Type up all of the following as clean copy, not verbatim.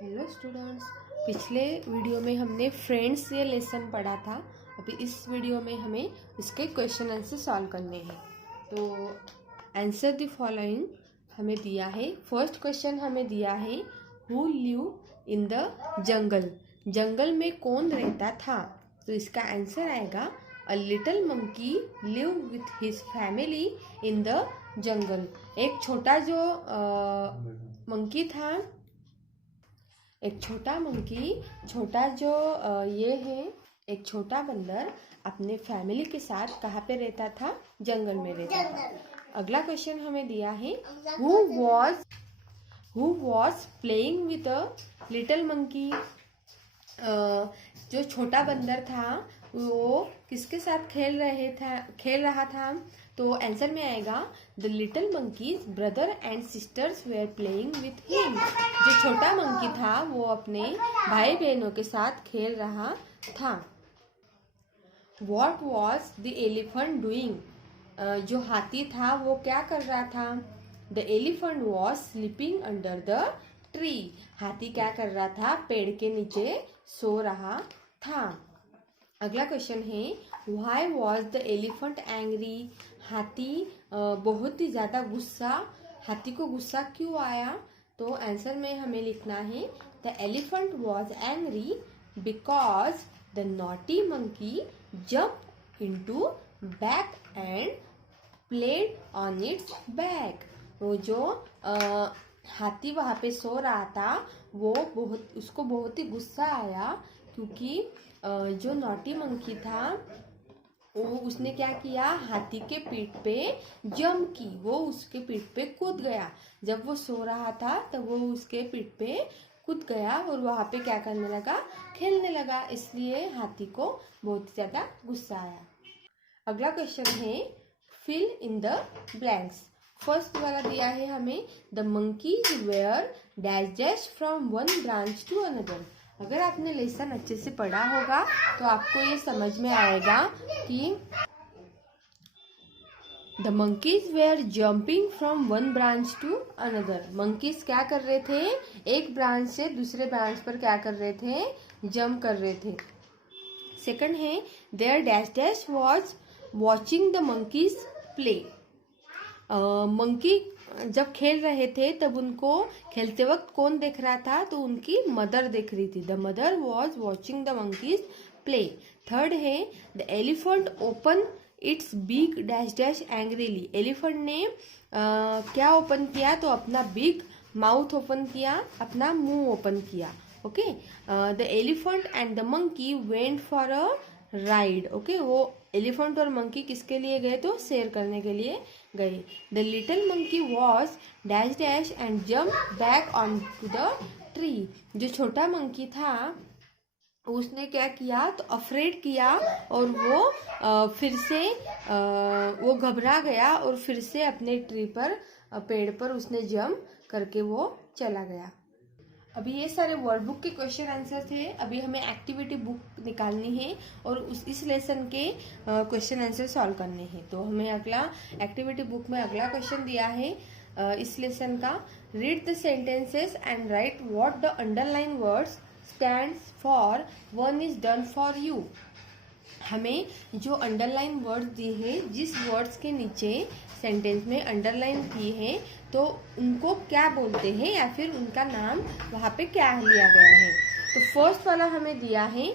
Hello students, पिछले video में हमने फ्रेंड्स ये लेसन पढ़ा था। अभी इस वीडियो में हमें इसके क्वेश्चन आंसर सॉल्व करने हैं। तो आंसर द फॉलोइंग हमें दिया है। फर्स्ट क्वेश्चन हमें दिया है, who live in the jungle. जंगल में कौन रहता था? तो इसका आंसर आएगा, a little monkey live with his family in the jungle. एक छोटा जो मंकी था, एक छोटा मंकी, छोटा जो ये है, एक छोटा बंदर अपने फैमिली के साथ कहाँ पे रहता था? जंगल में रहता था। अगला क्वेश्चन हमें दिया है, who was playing with a little monkey. जो छोटा बंदर था वो किसके साथ खेल रहा था? तो आंसर में आएगा, the little monkeys brother and sisters were playing with him. जो छोटा मंकी था वो अपने भाई बहनों के साथ खेल रहा था। What was the elephant doing. जो हाथी था वो क्या कर रहा था? The elephant was sleeping under the tree. हाथी क्या कर रहा था? पेड़ के नीचे सो रहा था। अगला क्वेश्चन है, why was the elephant angry. हाथी बहुत ही ज्यादा गुस्सा, हाथी को गुस्सा क्यों आया? तो आंसर में हमें लिखना है, the elephant was angry because the naughty monkey jump into back and played on it's back. वो जो हाथी वहां पे सो रहा था वो उसको बहुत ही गुस्सा आया, क्योंकि जो नॉटी मंकी था वो उसने क्या किया, हाथी के पीठ पे जंप की, वो उसके पीठ पे कूद गया। जब वो सो रहा था तब वो उसके पीठ पे कूद गया और वहां पे क्या करने लगा? खेलने लगा। इसलिए हाथी को बहुत ज्यादा गुस्सा आया। अगला क्वेश्चन है, fill in the blanks. First वाला दिया है हमें, the monkeys were dash dash from one branch to another. अगर आपने लेसन अच्छे से पढ़ा होगा तो आपको ये समझ में आएगा कि the monkeys were jumping from one branch to another. Monkeys क्या कर रहे थे? एक ब्रांच से दूसरे ब्रांच पर क्या कर रहे थे? जंप कर रहे थे। सेकंड है, there dash dash was watching the monkeys play. Monkey जब खेल रहे थे तब उनको खेलते वक्त कौन देख रहा था? तो उनकी मदर देख रही थी। The mother was watching the monkeys play. Third है, the elephant open its big dash dash angrily. Elephant ने क्या ओपन किया? तो अपना बिग माउथ ओपन किया, अपना मुंह ओपन किया। Okay, the elephant and the monkey went for a ride. Okay, वो एलिफेंट और मंकी किसके लिए गए? तो सैर करने के लिए गए। The little monkey was dash dash and jump back on to the tree. जो छोटा मंकी था उसने क्या किया? तो अफ्रेड किया और वो फिर से वो घबरा गया और फिर से अपने ट्री पर, पेड़ पर उसने जंप करके वो चला गया। अभी ये सारे वर्ड बुक के क्वेश्चन आंसर थे। अभी हमें एक्टिविटी बुक निकालनी है और इस लेसन के क्वेश्चन आंसर सॉल्व करने हैं। तो हमें अगला एक्टिविटी बुक में अगला क्वेश्चन दिया है इस लेसन का, read the sentences and right what the underline words stands for, one is done for you. हमें जो अंडरलाइन वर्ड्स दिए हैं, जिस वर्ड्स के नीचे सेंटेंस में अंडरलाइन की है, तो उनको क्या बोलते हैं या फिर उनका नाम वहाँ पे क्या लिया गया है। तो फर्स्ट वाला हमें दिया है,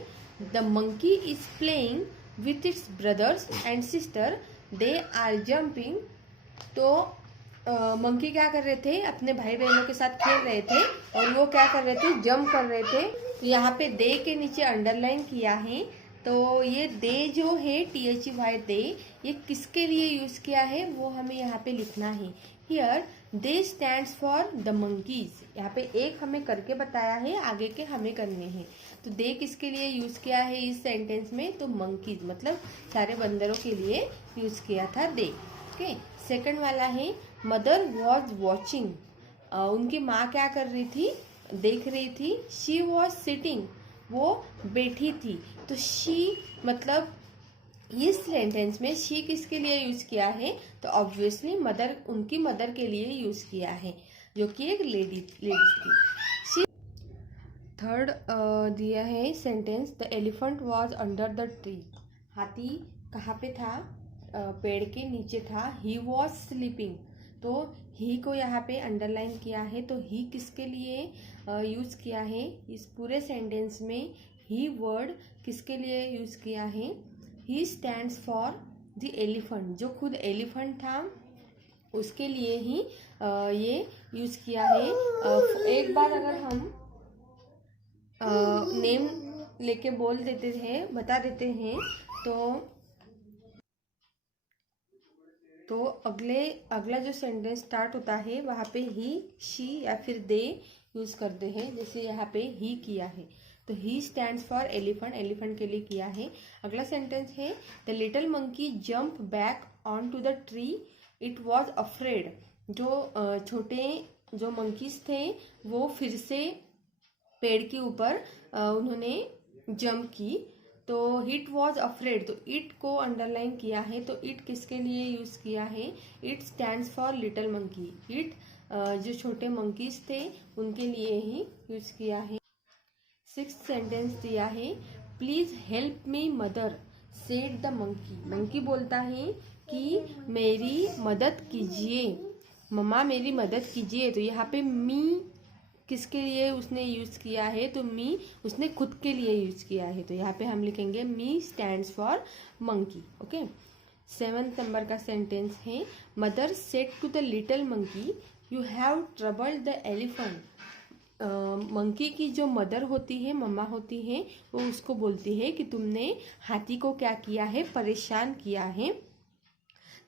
the monkey is playing with its brothers and sister, they are jumping. तो मंकी क्या कर रहे थे? अपने भाई बहनों के साथ खेल रहे थे और वो क्या कर रहे थे? जंप कर रहे थे। तो यहाँ पे दे के नीचे अंडरलाइन किया है। तो ये दे जो है, THY दे, ये किसके लिए यूज किया है वो हमें यहाँ पे लिखना है। Here they stands for the monkeys. यहाँ पे एक हमें करके बताया है, आगे के हमें करने हैं। तो दे किसके लिए यूज किया है इस सेंटेंस में? तो मंकीज मतलब सारे बंदरों के लिए यूज किया था दे। ओके, सेकंड वाला है, मदर वॉज वॉचिंग। उनकी माँ क्या कर रही थी? देख रही थी। शी वॉज सिटिंग, वो बैठी थी। तो शी मतलब इस सेंटेंस में शी किसके लिए यूज किया है? तो ऑब्वियसली मदर, उनकी मदर के लिए यूज किया है, जो कि एक लेडीज थी। थर्ड दिया है sentence, the elephant was under the tree. हाथी कहाँ पे था? पेड़ के नीचे था। ही वॉज स्लीपिंग, तो ही को यहाँ पे अंडरलाइन किया है। तो ही किसके लिए यूज़ किया है? इस पूरे सेंटेंस में ही वर्ड किसके लिए यूज़ किया है? ही स्टैंड्स फॉर द एलिफेंट, जो खुद एलिफेंट था उसके लिए ही ये यूज़ किया है। एक बार अगर हम नेम लेके बोल देते हैं, बता देते हैं, तो अगला जो सेंटेंस स्टार्ट होता है वहाँ पे ही, शी या फिर दे यूज़ करते हैं। जैसे यहाँ पे ही किया है तो ही स्टैंड्स फॉर एलिफेंट, एलिफेंट के लिए किया है। अगला सेंटेंस है, the little monkey jump back on to the tree, it was afraid. जो छोटे जो मंकीज थे वो फिर से पेड़ के ऊपर उन्होंने जंप की, तो इट वॉज अफ्रेड, तो इट को अंडरलाइन किया है। तो इट किसके लिए यूज़ किया है? It stands for little monkey. It जो छोटे मंकीज थे उनके लिए ही यूज़ किया है। सिक्स्थ सेंटेंस दिया है, please help me mother said the monkey. Monkey बोलता है कि मेरी मदद कीजिए, मम्मा मेरी मदद कीजिए। तो यहाँ पे मी किसके लिए उसने यूज़ किया है? तो मी उसने खुद के लिए यूज़ किया है। तो यहाँ पे हम लिखेंगे me stands for monkey. Okay, 7th number का सेंटेंस है, mother said to the little monkey, you have troubled the elephant. Monkey की जो मदर होती है, मम्मा होती है, वो उसको बोलती है कि तुमने हाथी को क्या किया है? परेशान किया है।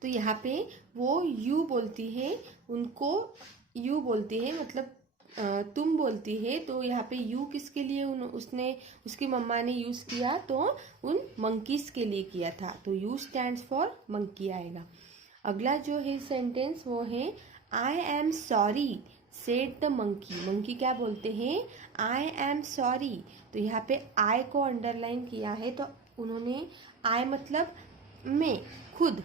तो यहाँ पे वो यू बोलती है, उनको यू बोलती है, मतलब तुम बोलती है। तो यहाँ पे यू किसके लिए उसने उसकी मम्मा ने यूज़ किया? तो उन मंकीज के लिए किया था। तो यू स्टैंड्स फॉर मंकी आएगा। अगला जो है सेंटेंस वो है, I am sorry said the monkey. Monkey क्या बोलते हैं? I am sorry. तो यहाँ पे आई को अंडरलाइन किया है। तो उन्होंने आई मतलब मैं खुद,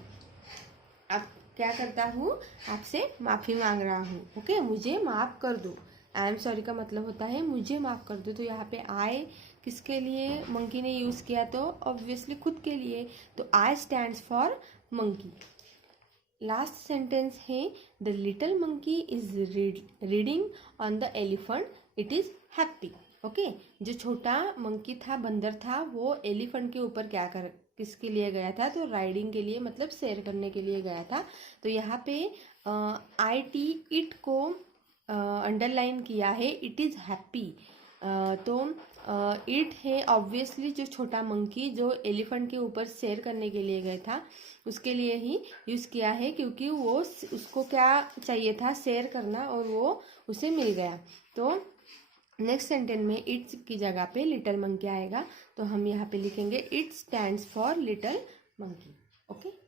अब क्या करता हूँ? आपसे माफ़ी मांग रहा हूँ। ओके, मुझे माफ़ कर दो। आई एम सॉरी का मतलब होता है मुझे माफ़ कर दो। तो यहाँ पे आई किसके लिए मंकी ने यूज़ किया? तो ऑब्वियसली खुद के लिए। तो I stands for monkey. Last sentence है, the little monkey is reading on the elephant, it is happy. Okay, जो छोटा मंकी था, बंदर था, वो एलिफेंट के ऊपर किसके लिए गया था? तो राइडिंग के लिए, मतलब सैर करने के लिए गया था। तो यहाँ पे आई टी इट को अंडरलाइन किया है, इट इज़ हैप्पी। तो इट है ऑब्वियसली जो छोटा मंकी जो एलिफेंट के ऊपर सैर करने के लिए गया था उसके लिए ही यूज़ किया है, क्योंकि वो उसको क्या चाहिए था? सैर करना, और वो उसे मिल गया। तो नेक्स्ट सेंटेंस में इट्स की जगह पे लिटिल मंकी आएगा। तो हम यहाँ पे लिखेंगे it stands for little monkey. Okay.